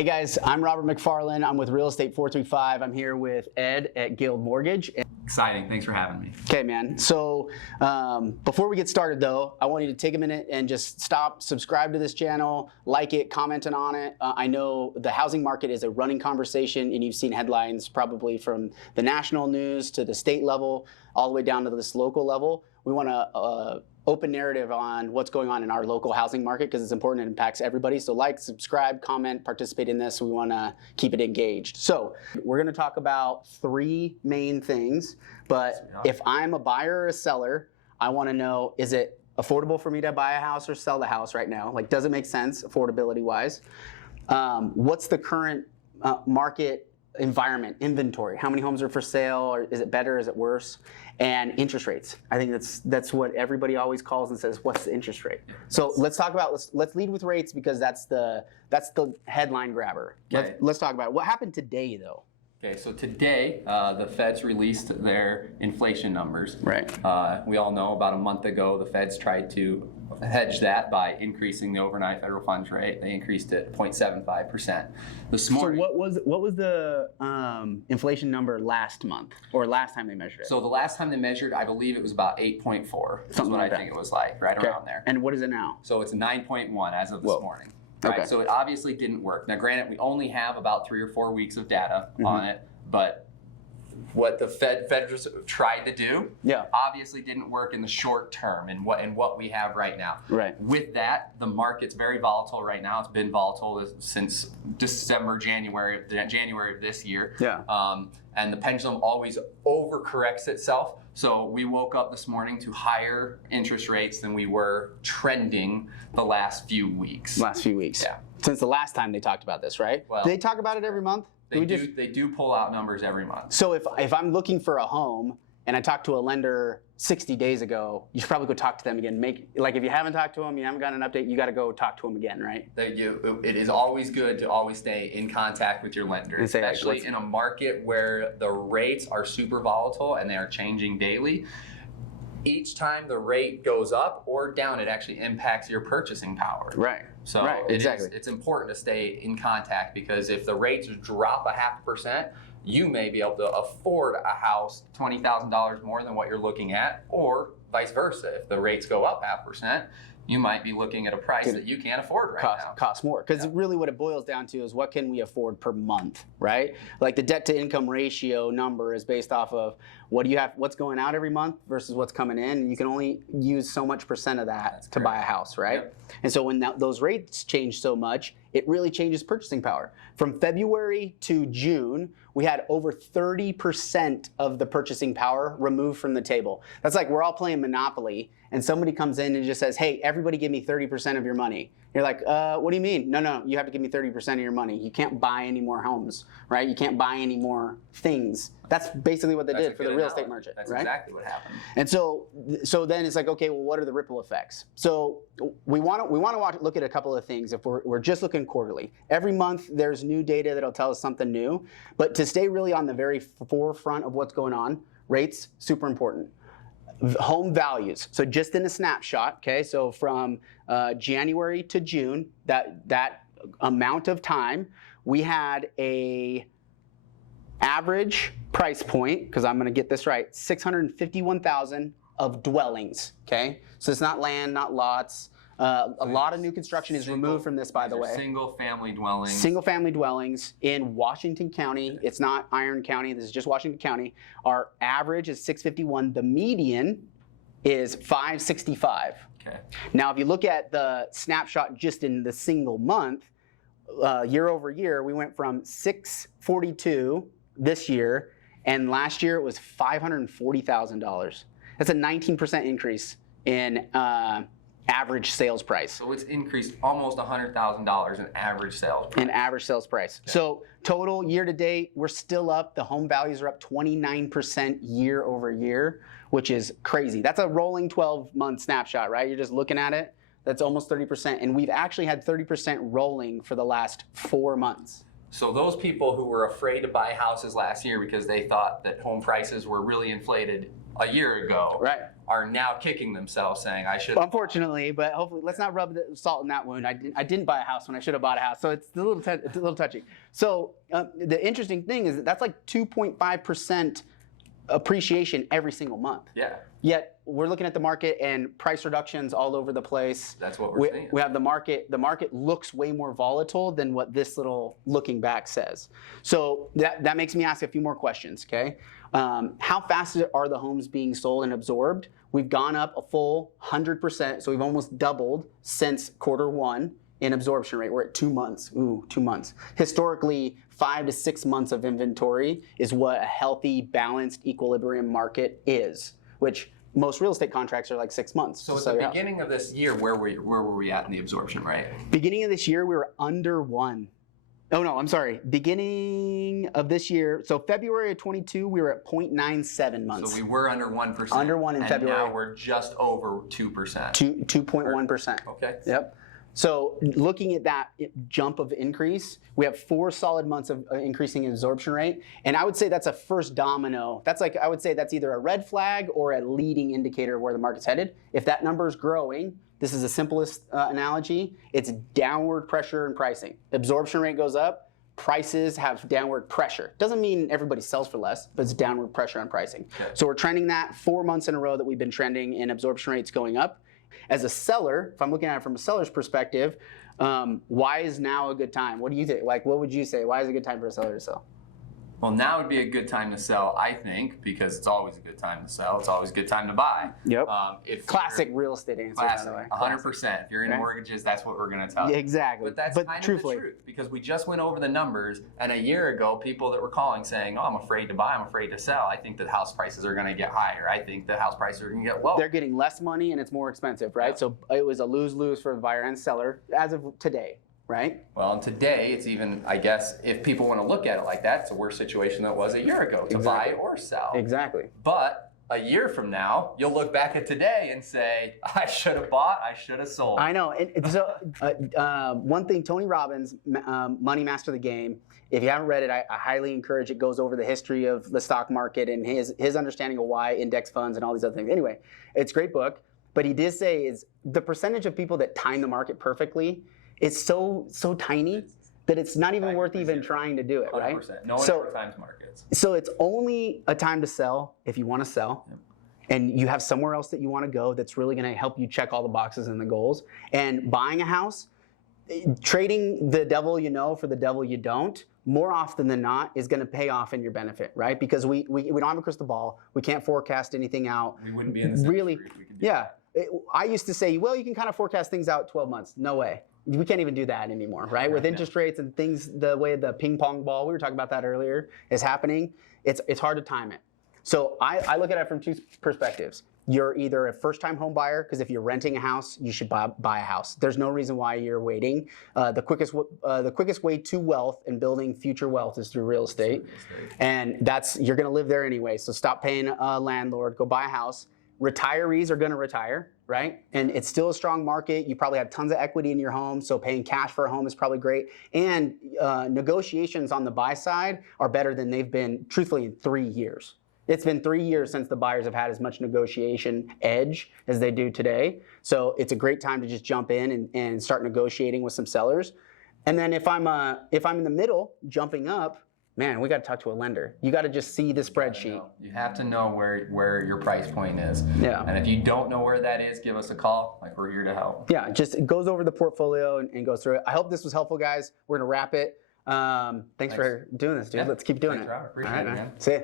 Hey guys, I'm Robert MacFarlane. I'm with Real Estate 435. I'm here with Ed at Guild Mortgage. Exciting, thanks for having me. Okay, man. So before we get started though, I want you to take a minute and just stop, subscribe to this channel, like it, comment on it. I know the housing market is a running conversation and you've seen headlines probably from the national news to the state level, all the way down to this local level. We want to open narrative on what's going on in our local housing market because it's important. It impacts everybody. So like, subscribe, comment, participate in this. We want to keep it engaged. So we're going to talk about three main things. But if I'm a buyer or a seller, I want to know, is it affordable for me to buy a house or sell the house right now? Like, does it make sense affordability wise? What's the current market environment, inventory? How many homes are for sale? Or is it better? Is it worse? And interest rates. I think that's what everybody always calls and says, what's the interest rate? So let's talk about, let's lead with rates because that's the headline grabber. Okay. Let's talk about it. What happened today though? Okay, so today the Feds released their inflation numbers. Right. We all know about a month ago the Feds tried to hedge that by increasing the overnight federal funds rate. They increased it 0.75%. This morning. So what was the inflation number last month or last time they measured it? So the last time they measured, I believe it was about 8.4. That's what I think it was like, right around there. And what is it now? So it's 9.1 as of this morning. Right? Okay. So it obviously didn't work. Now, granted, we only have about 3 or 4 weeks of data on it, but what the Fed tried to do obviously didn't work in the short term in what we have right now. Right. With that, the market's very volatile right now. It's been volatile since January of this year. Yeah. And the pendulum always overcorrects itself. So we woke up this morning to higher interest rates than we were trending the last few weeks. Yeah. Since the last time they talked about this, right? Well, do they talk about it every month? They do pull out numbers every month. So if I'm looking for a home and I talked to a lender 60 days ago, you should probably go talk to them again. Like if you haven't talked to them, you haven't gotten an update, you got to go talk to them again, right? It is always good to always stay in contact with your lender, especially in a market where the rates are super volatile and they are changing daily. Each time the rate goes up or down, it actually impacts your purchasing power. Right. So it's important to stay in contact because if the rates drop 0.5%, you may be able to afford a house $20,000 more than what you're looking at, or vice versa. If the rates go up 0.5%, you might be looking at a price that you can't afford right now. Costs more. Because really what it boils down to is what can we afford per month, right? Like the debt to income ratio number is based off of what do you have, what's going out every month versus what's coming in. And you can only use so much % of that to buy a house, right? Yep. And so when those rates change so much, it really changes purchasing power. From February to June, we had over 30% of the purchasing power removed from the table. That's like we're all playing Monopoly and somebody comes in and just says, hey, everybody give me 30% of your money. You're like, what do you mean? No, you have to give me 30% of your money. You can't buy any more homes, right? You can't buy any more things. That's basically what they did for the real estate market, That's right? exactly what happened. And so then it's like, okay, well, what are the ripple effects? So we want to look at a couple of things if we're just looking quarterly. Every month there's new data that'll tell us something new, but to stay really on the very forefront of what's going on, rates, super important. Home values, so just in a snapshot, okay, so from January to June, that amount of time, we had a average price point, because I'm going to get this right, 651,000 of dwellings, okay? So it's not land, not lots. A lot of new construction is removed from this, by the way. Single-family dwellings. Single-family dwellings in Washington County. It's not Iron County. This is just Washington County. Our average is 651. The median is 565. Okay. Now, if you look at the snapshot just in the single month, year over year, we went from 642 this year, and last year it was $540,000. That's a 19% increase in average sales price. So it's increased almost $100,000 in average sales price. In average sales price. Okay. So total year to date, we're still up. The home values are up 29% year over year, which is crazy. That's a rolling 12-month snapshot, right? You're just looking at it. That's almost 30%. And we've actually had 30% rolling for the last 4 months. So those people who were afraid to buy houses last year because they thought that home prices were really inflated a year ago, right, are now kicking themselves saying, I should. Unfortunately, but hopefully, let's not rub the salt in that wound. I didn't buy a house when I should have bought a house, so it's a little touchy. So the interesting thing is that's like 2.5% appreciation every single month. Yeah. Yet we're looking at the market and price reductions all over the place. That's what we're seeing. We have the market. The market looks way more volatile than what this little looking back says. So that makes me ask a few more questions. Okay, how fast are the homes being sold and absorbed? We've gone up a full 100%. So we've almost doubled since Q1 in absorption rate. We're at 2 months. Ooh, 2 months. Historically, 5 to 6 months of inventory is what a healthy, balanced equilibrium market is, which most real estate contracts are like 6 months. So at the beginning of this year, where were we at in the absorption rate? Beginning of this year, we were under 1. Oh no, I'm sorry. Beginning of this year, so February of 22, we were at 0.97 months. So we were under 1%. Under 1 in February. And now we're just over 2%. 2.1%. Okay. Yep. So looking at that jump of increase, we have 4 solid months of increasing absorption rate. And I would say that's a first domino. That's like, I would say that's either a red flag or a leading indicator of where the market's headed. If that number is growing, this is the simplest analogy, it's downward pressure in pricing. Absorption rate goes up, prices have downward pressure. Doesn't mean everybody sells for less, but it's downward pressure on pricing. Okay. So we're trending that 4 months in a row that we've been trending in absorption rates going up. As a seller, if I'm looking at it from a seller's perspective, why is now a good time? What do you think? Like, what would you say? Why is it a good time for a seller to sell? Well, now would be a good time to sell, I think, because it's always a good time to sell. It's always a good time to buy. Yep. Classic real estate answer, classic, by the way. 100%. If you're in mortgages, that's what we're going to tell you. Exactly. But that's kind of the truth, because we just went over the numbers, and a year ago, people that were calling saying, oh, I'm afraid to buy, I'm afraid to sell. I think that house prices are going to get higher. I think that house prices are going to get lower. They're getting less money, and it's more expensive, right? Yeah. So it was a lose-lose for the buyer and seller as of today. Right? Well, and today it's even, I guess, if people want to look at it like that, it's a worse situation than it was a year ago to buy or sell. Exactly. But a year from now, you'll look back at today and say, I should have bought, I should have sold. I know. And so one thing, Tony Robbins, Money Master the Game, if you haven't read it, I highly encourage it. Goes over the history of the stock market and his understanding of why index funds and all these other things. Anyway, it's a great book. But he did say is the percentage of people that time the market perfectly, it's so tiny that it's not even worth even trying to do it, right? 100%. No one ever times markets. So it's only a time to sell if you want to sell, and you have somewhere else that you want to go that's really going to help you check all the boxes and the goals. And buying a house, trading the devil you know for the devil you don't, more often than not is going to pay off in your benefit, right? Because we don't have a crystal ball. We can't forecast anything out. We wouldn't be in this really. Industry if we could do I used to say, well, you can kind of forecast things out 12 months. No way. We can't even do that anymore, right? With interest rates and things, the way the ping pong ball, we were talking about that earlier, is happening, it's hard to time it. So I look at it from 2 perspectives. You're either a first-time home buyer, because if you're renting a house, you should buy a house. There's no reason why you're waiting. The quickest way to wealth and building future wealth is through real estate. And you're going to live there anyway, so stop paying a landlord, go buy a house. Retirees are going to retire, right? And it's still a strong market. You probably have tons of equity in your home, so paying cash for a home is probably great. And negotiations on the buy side are better than they've been, truthfully, in 3 years. It's been 3 years since the buyers have had as much negotiation edge as they do today. So it's a great time to just jump in and start negotiating with some sellers. And then if I'm in the middle, jumping up, man, we got to talk to a lender. You got to just see the spreadsheet. You have to know where your price point is. Yeah. And if you don't know where that is, give us a call. Like, we're here to help. Yeah, just it goes over the portfolio and goes through it. I hope this was helpful, guys. We're going to wrap it. Thanks for doing this, dude. Yeah. Let's keep doing Thanks, it. Robert. Appreciate it, man. See ya.